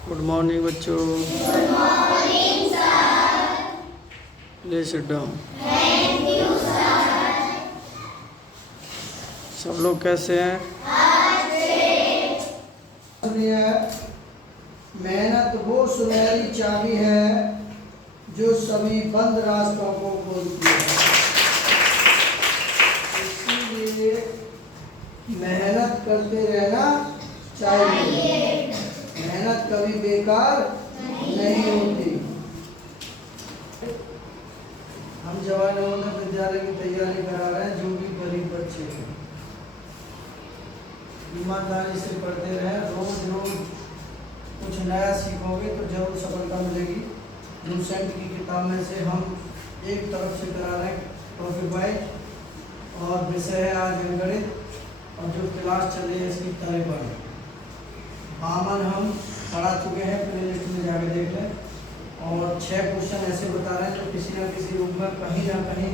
Good morning बच्चों। Please sit down. सब लोग कैसे हैं? मेहनत वो सुनहरी चाबी है जो सभी बंद रास्तों को खोलती है। इसीलिए मेहनत करते रहना चाहिए। मेहनत कभी बेकार नहीं होती। हम जवाहर नवोदय विद्यालय की तैयारी करा रहे हैं। जो भी गरीब बच्चे हैं ईमानदारी से पढ़ते रहे, रोज रोज कुछ नया सीखोगे तो जरूर सफलता मिलेगी। लूसेंट की किताब में से हम एक तरफ से करा रहे हैं टॉपिक वाइज, और विषय है आज गणित, और जो क्लास चल रही है इसकी तरह पर बामन हम पढ़ा चुके हैं, प्ले लिस्ट में जाके देख लें। और 6 क्वेश्चन ऐसे बता रहे हैं जो किसी न किसी रूप में कहीं ना कहीं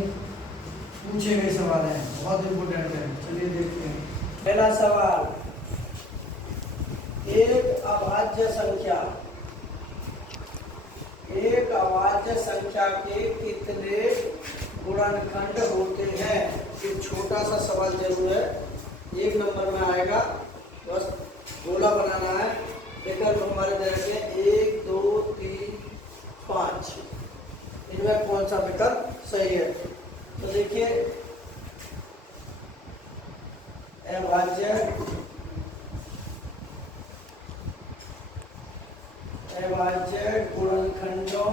पूछे गए सवाल हैं, बहुत इम्पोर्टेंट है। चलिए देखते हैं। पहला सवाल, एक अभाज्य संख्या के कितने गुणनखंड होते हैं? एक छोटा सा सवाल जरूर है, 1 नंबर में आएगा, बस गोला बनाना है। विकल्प हमारे तरफ में 1 2 3 5, इनमें कौन सा विकल्प सही है? तो देखिए, अभाज्य गुणनखंडों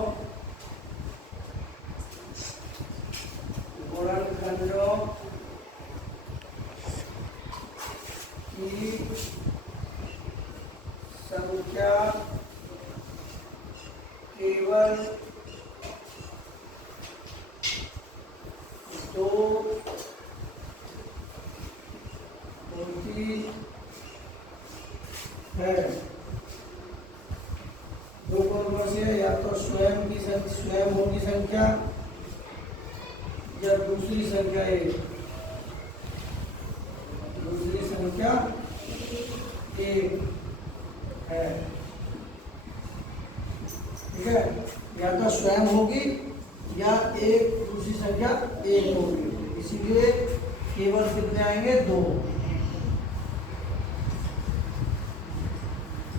की संख्या केवल 2 होती है। 2 कौन सी है? या तो स्वयं होगी संख्या, या दूसरी संख्या एक है। ठीक है, या तो स्वयं होगी या एक दूसरी संख्या एक होगी। इसीलिए केवल कितने आएंगे? 2।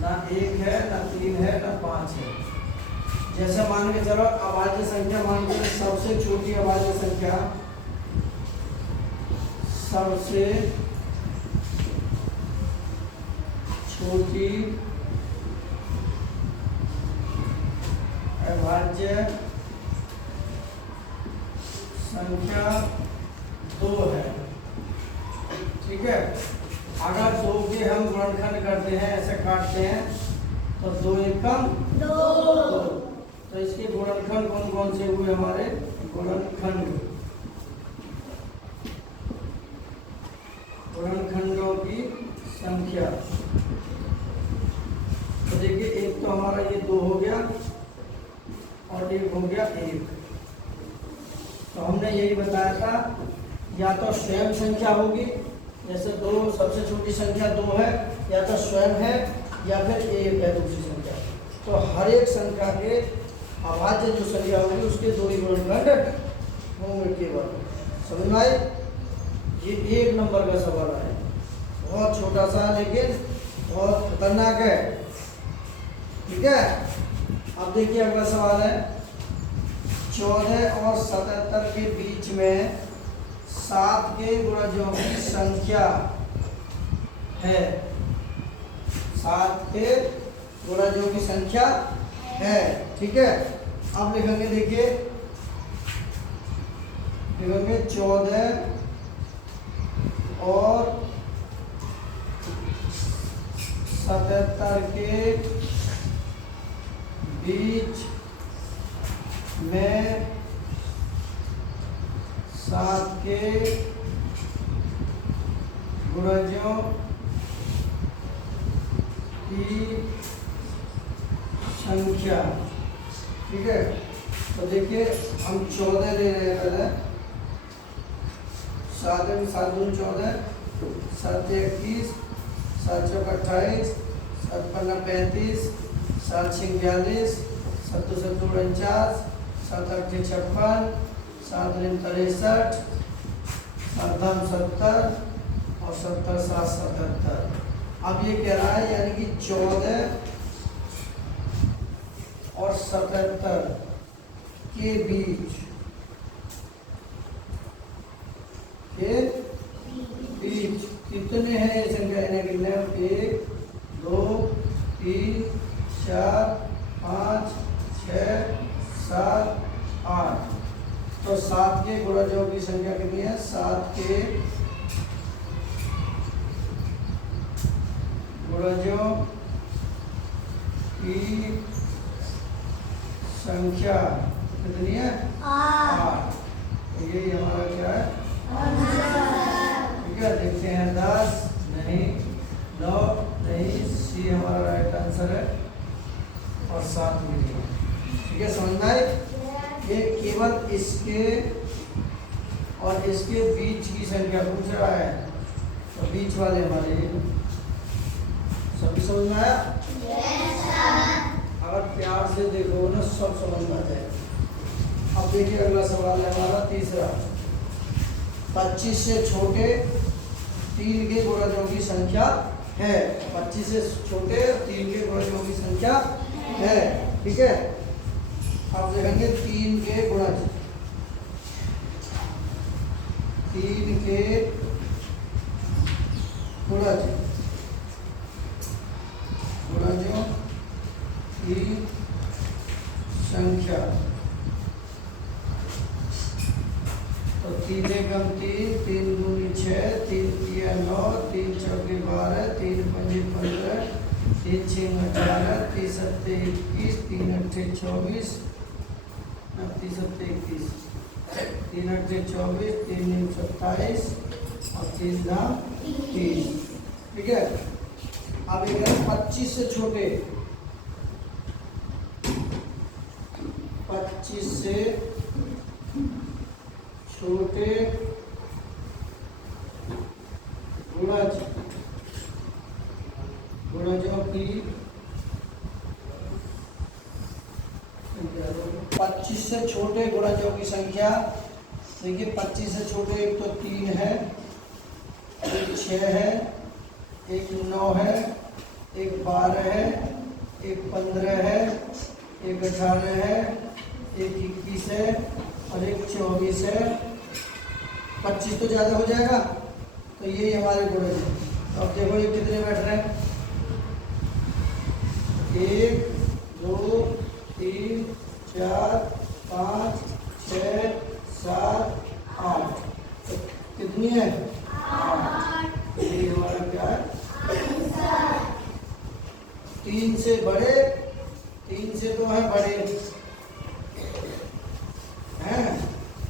ना 1 है, ना 3 है, ना 5 है। जैसे मान के चलो अभाज्य संख्या, मान के सबसे छोटी अभाज्य संख्या, सबसे छोटी अभाज्य संख्या 2 है। ठीक है, अगर 2 के हम गुणनखंड करते हैं, ऐसे काटते हैं, तो 2 एकम 2। तो इसके गुणनखंड कौन कौन से हुए हमारे? गुणनखंडों की संख्या। तो देखिए, एक तो हमारा ये 2 हो गया और एक हो गया 1। तो हमने यही बताया था, या तो स्वयं संख्या होगी, जैसे 2 सबसे छोटी संख्या 2 है, या तो स्वयं है या फिर 1 है दूसरी संख्या। तो हर एक संख्या के अभाज्य जो संख्या होगी उसके 2 ही गुणनखंड होंगे केवल। समझ में आई? ये 1 नंबर का सवाल है, बहुत छोटा सा लेकिन बहुत खतरनाक है। ठीक है, अब देखिए अगला सवाल है, 14 और 77 के बीच में 7 के गुणजों की संख्या है। 7 के गुणजों की संख्या है। ठीक है, अब लिखेंगे, देखिए लिखेंगे 14 और 77 के बीच में 7 के गुणजों की संख्या। ठीक है, तो देखिए हम 14 ले रहे हैं पहले। 7 में 7 दूनी 14, 7 21, 7 चौक 28, 7 पन्ना 35, 7 6 42, 7 2 7 49, 7 8 56, 7 9 63, 7 दाम 70 और 70 7 77। अब ये कह रहा है यानी कि 14 और 77 के बीच कितने हैं ये संख्या? 1 2 3 4 5 6 7 8। तो 7 के गुणजों की संख्या कितनी है? 7 के गुणजों की संख्या कितनी है? 8। तो ये हमारा क्या है? ठीक है, देखते हैं। 10 नहीं, 9 नहीं, सी हमारा राइट आंसर है और 7 भी नहीं है। ठीक है, समझ में आए? ये केवल इसके और इसके बीच की संख्या पूछ रहा है, तो बीच वाले हमारे सभी समझ में आया? अगर प्यार से देखो ना सब समझ में आ जाएगा। अब देखिए अगला सवाल है हमारा तीसरा। 25 से छोटे 3 के गुणजों की संख्या है। 25 से छोटे 3 के गुणजों की संख्या है। ठीक है, अब देखेंगे 3 के गुणज। 3 के गुणज, गुणजों की संख्या। तो 3 एकम 3, 3 दूनी 6, 3 तिया 9, 3 चौके 12, 3 पंजे 15, 3 6 18, 3 सत्ते 21, 3 अट्ठे 24, 3 सत्ते 21, 3 अट्ठे 24, 3 9 27 और 3 दाम 30। ठीक है, अब एक है 25 से छोटे। 25 से छोटे गुणज, गुणजों की 25 से छोटे गुणजों की संख्या। देखिए 25 से छोटे एक तो 3 है, एक 6 है, एक 9 है, एक 12 है, एक 15 है, एक 18 है, एक 21 है और एक 24 है। 25 तो ज़्यादा हो जाएगा, तो ये हमारे गुण है। तो अब देखो ये कितने बैठ रहे हैं? 1 2 3 4 5 6 7 8। तो कितनी है? 8। ये हमारा क्या है? 3 से बड़े, 3 से तो है बड़े हैं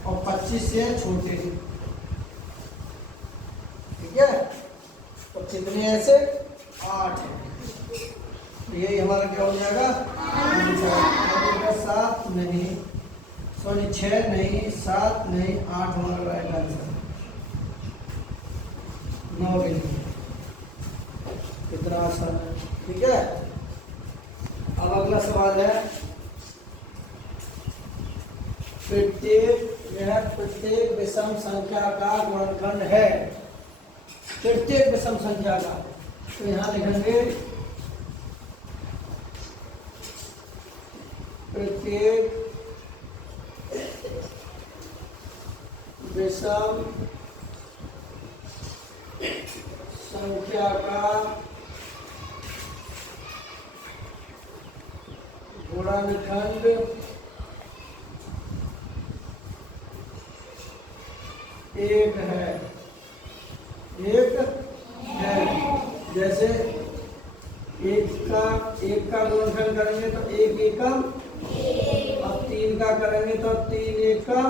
और 25 से है छोटे। ठीक है, तो कितने ऐसे? 8 है। तो यही हमारा क्या हो जाएगा? 7 नहीं, सॉरी 6 नहीं, 7 नहीं, 8 हमारा राइट आंसर। 9 भी नहीं। कितना आसान है। ठीक है, अब अगला सवाल है प्रत्येक विषम संख्या का गुणनखंड है। प्रत्येक विषम संख्या का, तो यहाँ लिखेंगे प्रत्येक विषम संख्या का गुणनखंड एक है। एक है, जैसे एक का गुणनखंड करेंगे तो 1 एकम, अब 3 का करेंगे तो 3 एकम,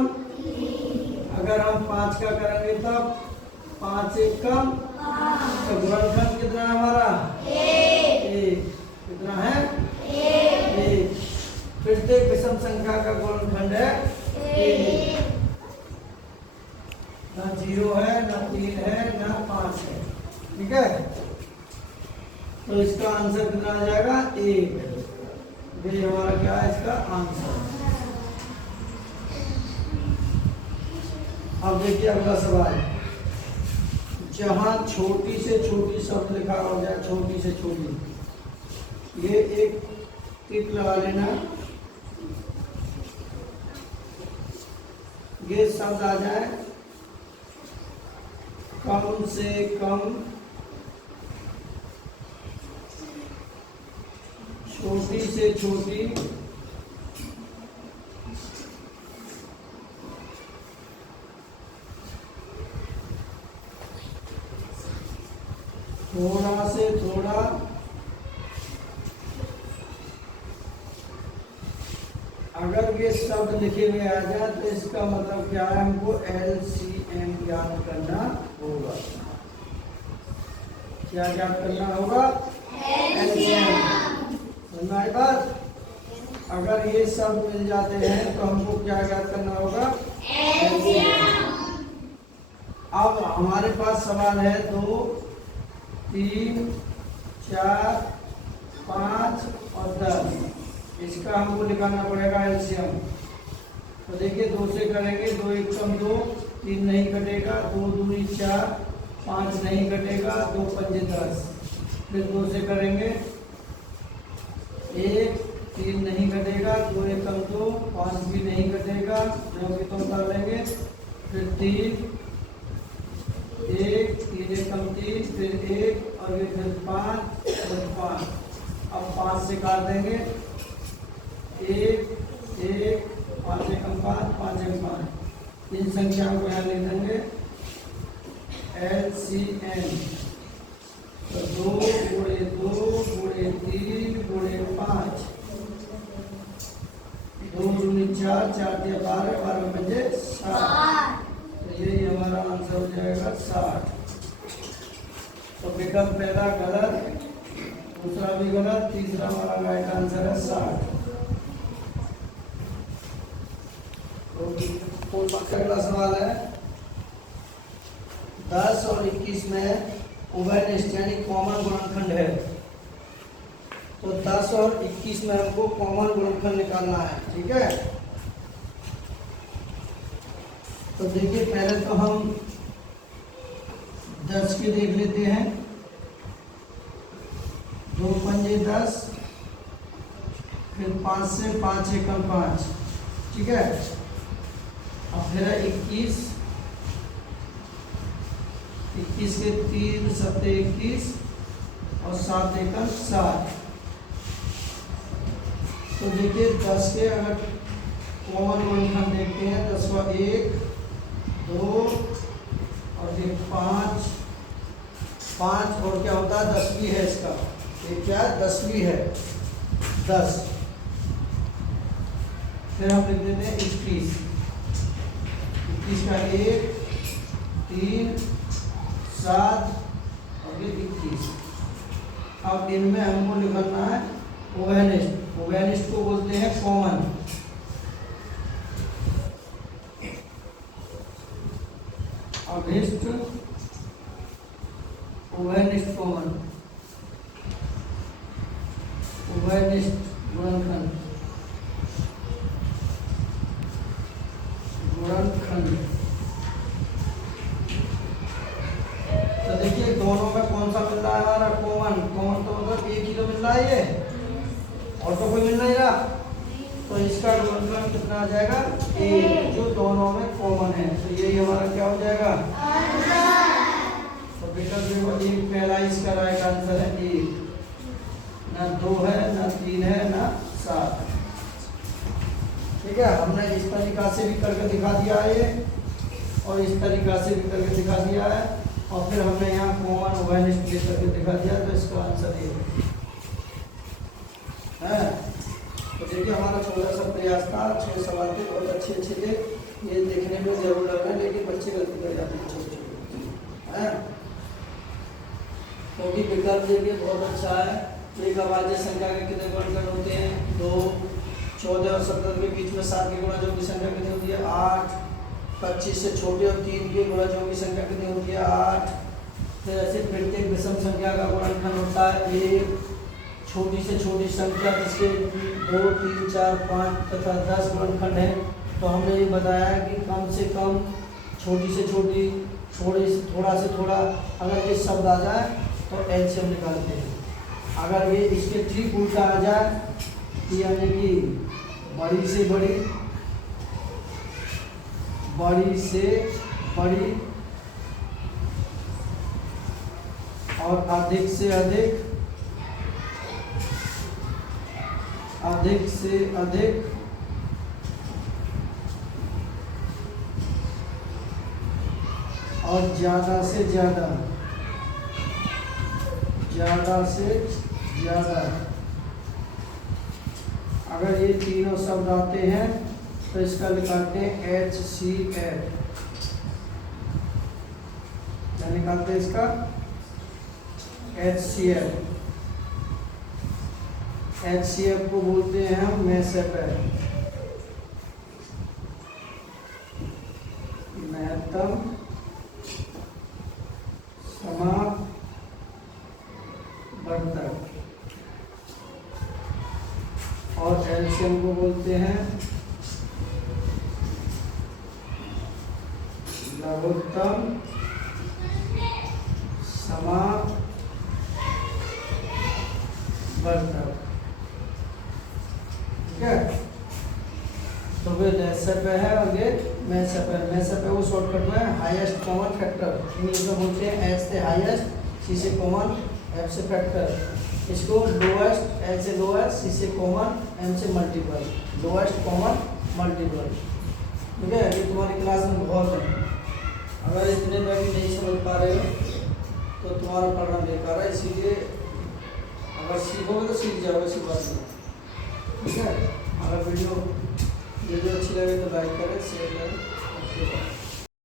अगर हम 5 का करेंगे तो 5 एकम। तो गुणनखंड कितना है हमारा? 1। कितना है? 1। प्रत्येक विषम संख्या का गुणनखंड है 1। ना 0 है, ना 3 है, ना 5 है। ठीक है, तो इसका आंसर कितना आ जाएगा? 1। ये हमारा क्या है इसका आंसर। अब देखिए अगला सवाल, जहां छोटी से छोटी शब्द लिखा हो जाए, छोटी से छोटी, ये एक टिक लगा लेना, ये शब्द आ जाए कम से कम, छोटी से छोटी, थोड़ा से थोड़ा, अगर ये शब्द लिखे हुए आ जाए तो इसका मतलब क्या है, हमको LCM ज्ञात करना होगा। क्या ज्ञात करना होगा? LCM। सुनना है बात? अगर ये शब्द मिल जाते हैं तो हमको क्या ज्ञात करना होगा? LCM। अब हमारे पास सवाल है 2, 3, 4, 5 और 10, इसका हमको निकालना पड़ेगा एलसीएम। तो देखिए 2 से करेंगे, 2 1 कम 2, 3 नहीं कटेगा, 2 दूनी 4, 5 नहीं कटेगा, 2 पंजे 10, फिर 2 से करेंगे 1, 3 नहीं कटेगा, 2 1 कम 2, 5 भी नहीं कटेगा, 2 भी कम कर लेंगे, फिर 3 1, 3 1 कम 3, फिर 1 और ये फिर 5 फिर 5। अब 5 से काट देंगे, 1 1 5 1 कम 5 5 1 5, इन संख्याओं को यहाँ लिख देंगे LCM। तो 2 गुणे 2 गुणे 3 गुणे 5, 2 दूनी 4 4 दिया 12 12 पंजे 60, तो यही हमारा आंसर हो जाएगा 60। तो विकल्प पहला गलत, दूसरा भी गलत, तीसरा हमारा राइट आंसर है 60। अगला सवाल है 10 और 21 में उभयनिष्ठ यानी कॉमन गुणनखंड है। तो 10 और 21 में हमको कॉमन गुणनखंड निकालना है, ठीक है। तो देखिए पहले तो हम 10 के देख लेते हैं, 2 पंजे 10, फिर 5 से 5 1 कम 5, ठीक है। अब फिर है 21, 21 के 3 सत्ते 21 और 7 एकम 7। तो देखिए 10 के अगर कॉमन गुणनखंड देखते हैं, 10 का 1 2 और ये 5 5 और क्या होता है 10वीं है इसका, ये क्या है 10वीं है 10। फिर हम लिख देते हैं 21, 21 का 1 3 7 और ये 21। अब इनमें हमको निकालना है उभयनिष्ठ। उभयनिष्ठ को बोलते हैं कॉमन। अभिष्ट उभयनिष्ठ कॉमन, उभयनिष्ठ गुणनखंड, गुणनखंड। तो देखिए दोनों में कौन सा मिल रहा है हमारा कॉमन। कॉमन तो मतलब एक ही तो मिल रहा है ये, और तो कोई मिल नहीं रहा। तो इसका गुणनखंड कितना आ जाएगा 1, जो दोनों में कॉमन है। तो यही हमारा क्या हो जाएगा तो विकल्प देखो 1 पहला, इसका राइट आंसर है 1, ना 2 है ना 3 है ना 7, ठीक है। हमने इस तरीका से भी करके दिखा दिया है और इस तरीका से भी करके दिखा दिया है, और फिर हमने यहाँ कॉमन उभयनिष्ठ ले करके दिखा दिया। तो इसका आंसर ये है। तो देखिए हमारा छोटा सा प्रयास था, 6 सवाल थे, बहुत अच्छे थे। ये देखने में जरूर लग रहा है, लेकिन बच्चे गलती कर जाते हैं छोटे हैं। क्योंकि विकल्प देखिए बहुत अच्छा है। एक अभाज्य संख्या के कितने गुणनखंड होते हैं 2, 14 और 17 के बीच में 7 के गुणजों की संख्या कितनी होती है 8, 25 से छोटे और 3 के गुणजों की संख्या कितनी होती है 8। फिर ऐसे प्रत्येक विषम संख्या का गुणनखंड होता है 1, छोटी से छोटी संख्या जिसके 2 3 4 5 तथा 10 गुणनखंड है, तो हमने ये बताया कि कम से कम, छोटी से छोटी, थोड़ा से थोड़ा, अगर ये शब्द आ जाए तो एलसीएम निकालते हैं। अगर ये इसके ठीक उल्टा आ जाए यानी कि बड़ी से बड़ी, बड़ी से बड़ी और अधिक से अधिक, अधिक से अधिक और ज़्यादा से ज़्यादा, ज़्यादा से ज़्यादा, अगर ये तीनों शब्द आते हैं तो इसका निकालते हैं HCF। क्या निकालते हैं इसका? HCF। HCF को बोलते हैं हम मेसेपर, महत्तम समावर्तक, और एलसीएम को बोलते हैं लघुत्तम समावर्तक। ठीक है, तो वे लेसेपर है और ये मेसेपर। मेसेपर वो शॉर्टकट में हाईएस्ट कॉमन फैक्टर, इंग्लिश में बोलते हैं एच से हाईएस्ट, सी से कॉमन, एफ से फैक्टर। इसको लोएस्ट, एल से लोएस्ट, सी से कॉमन, एम से मल्टीपल, लोएस्ट कॉमन मल्टीपल। ठीक है, ये तुम्हारी क्लास में बहुत है। अगर इतने में भी नहीं समझ पा रहे हो तो तुम्हारा पढ़ना बेकार है, इसीलिए अगर सीखोगे तो सीख जाओगे, ऐसी बात नहीं। ठीक है, अगर वीडियो अच्छी लगे तो लाइक करें, शेयर करें।